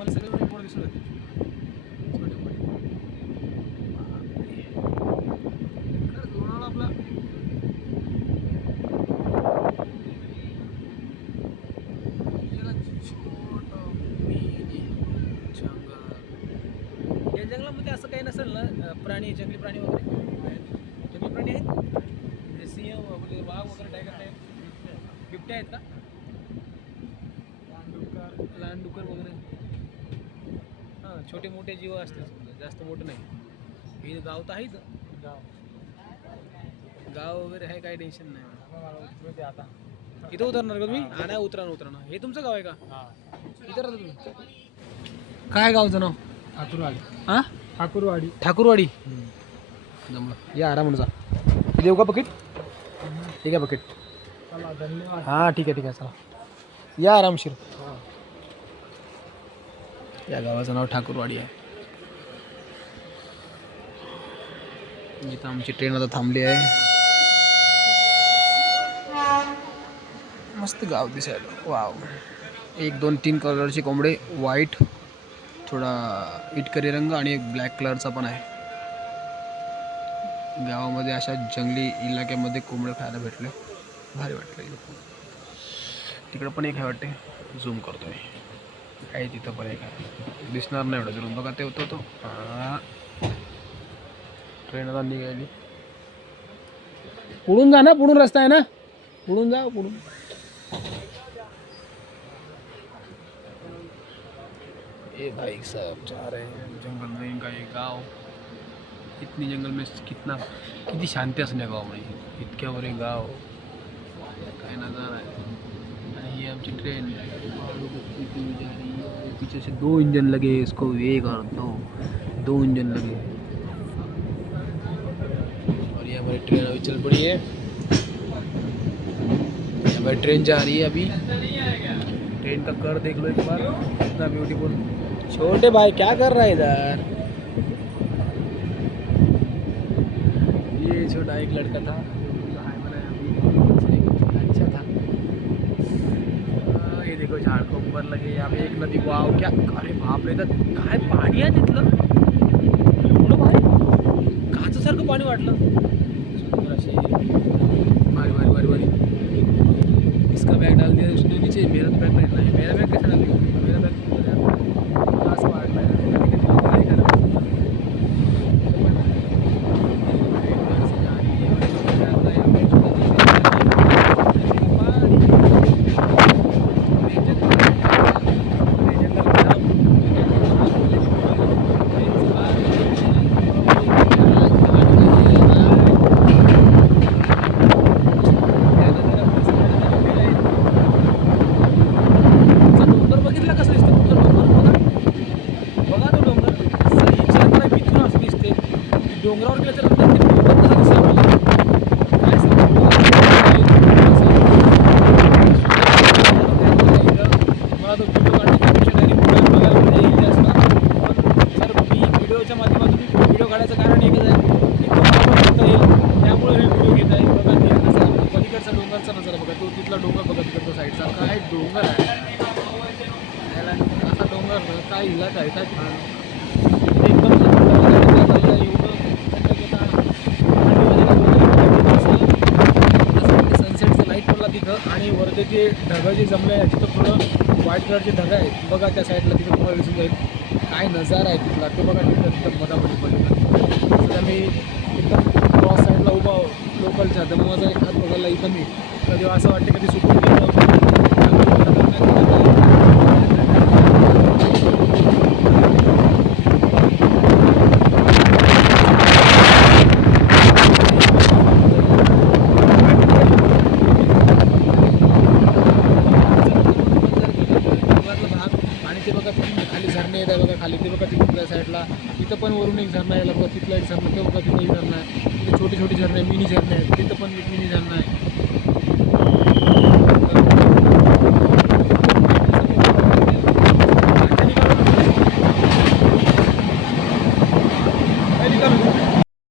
तुम्हाला सगळे रेकॉर्ड दिसून येते छोटे मोठे. खरंच लोणावळा आपला याला छोटं मिनी जंगल. या जंगलामध्ये असं काही नसेल ना प्राणी, जंगली प्राणी वगैरे आहेत? जंगली प्राणी आहेत म्हणजे सिंह वगैरे, वाघ वगैरे, टायगर टाईप, बिबट्या आहेत का? लहान डुकर वगैरे. हां, छोटे मोठे जीव असते, जास्त मोठं नाही. हे गाव तर आहेच, गाव वगैरे आहे, काही टेन्शन नाही. आता इथं उतरणार का तुम्ही? हा, नाही उतरणार. हे तुमचं गाव आहे का? इथं राहता तुम्ही? काय गावचं नाव? ठाकूरवाडी. हां, ठाकूरवाडी. ठाकूरवाडी. जमलं, या आराम जा. देऊ का बकेट? ठीक आहे बकेट. चला धन्यवाद. हां ठीक आहे चला, या आरामशीर. या गावाचं नाव ठाकूरवाडी आहे. इथं आमची ट्रेन आता थांबली आहे. मस्त गाव दिसायला. वाव. 1 2 3 कलरचे कोंबडे, व्हाईट, थोडा इटकरी रंग आणि एक ब्लॅक कलरचा पण आहे. गावामध्ये अशा जंगली इलाक्यामध्ये कोंबडे खायला भेटले, भारी वाटलं. तिकडं पण एक आहे वाटते, झूम करतो मी. आहे तिथं पण एक आहे, दिसणार नाही एवढं दुरून. बघा ते होतो तो. ट्रेन आता निघाली. पुढून जा ना, पुढून रस्ता आहे ना, पुढून जा, पुढून. ये भाई साहब जा रहे हैं जंगल में. इनका ये गाँव, इतनी जंगल में किती शांती असणे गावामध्ये. इतक्यावर एक गाव, काय नजारा आहे. आणि ये आमची ट्रेन जा रही है. पीछे से 2 इंजन लगे इसको, 1 और 2 इंजन लगे. और ये हमारी ट्रेन अभी चल पड़ी है. हमारी ट्रेन जा रही है अभी. ट्रेन का कर देख लो एक बार, कितना ब्यूटीफुल. छोटे भाई क्या कर रहा है इधर? ये छोटा एक लड़का था, अच्छा था. ये देखो झाड़ को ऊपर लगे. यहाँ पे एक नदी. वाव, क्या, अरे बाप रे, काय पाणी आहे तिथलं. एवढं भारी, काचसारखं पाणी वाटलं. सुंदर असे भारी भारी भारी भारी. इसका बैग डाल दिया उसने नीचे. मेरा तो बैग नहीं, मेरा बैग कैसे डाल दिया? मेरा बैग असं वाटलं. डोंगरावर गेल्याच्या नंतर ते डोंगर कसं दिसलं मला, काय सांगू. मला तो व्हिडिओ काढण्यापेक्षा डायरेक्ट बघायला म्हणजे इथे असणार. तर मी व्हिडिओच्या माध्यमातून व्हिडिओ काढायचं कारण एकच आहे की तुम्हाला पण बघता येईल, त्यामुळे हे व्हिडिओ घेत आहे. बघा ते नजारा, पलीकडचा डोंगरचा नजारा बघा. तो तिथला डोंगर बघा, तिकडचा साईडचा काय डोंगर आहे. असा डोंगर काय इलाका आहे, काय एकदम सनसेटचं लाईट पडला तिथं. आणि वरती ते ढगं जे जमले आहे तिथं थोडं व्हाईट कलरचे ढगं आहेत बघा त्या साईडला. तिथं तुम्हाला दिसून जाईल काय नजारा आहे तिथला. ते बघा तिथं मधामध्ये पडलं. सध्या मी एकदम क्रॉस साईडला उभा लोकलच्या, तर माझा एक हात बघायला इथं मी कधी असं वाटते कधी सुकून गेलं. खाली झरणे येत आहे बघा, खाली ते बघा तिकडल्या साईडला. तिथं पण वरून एक झरणा यायला बघा, तिथला एक झरणा, ते बघा तिथं एक झरणा आहे. तिथे छोटे छोटे झरणे, मिनी झरणे आहेत. तिथं पण एक मिनी झरणा आहे.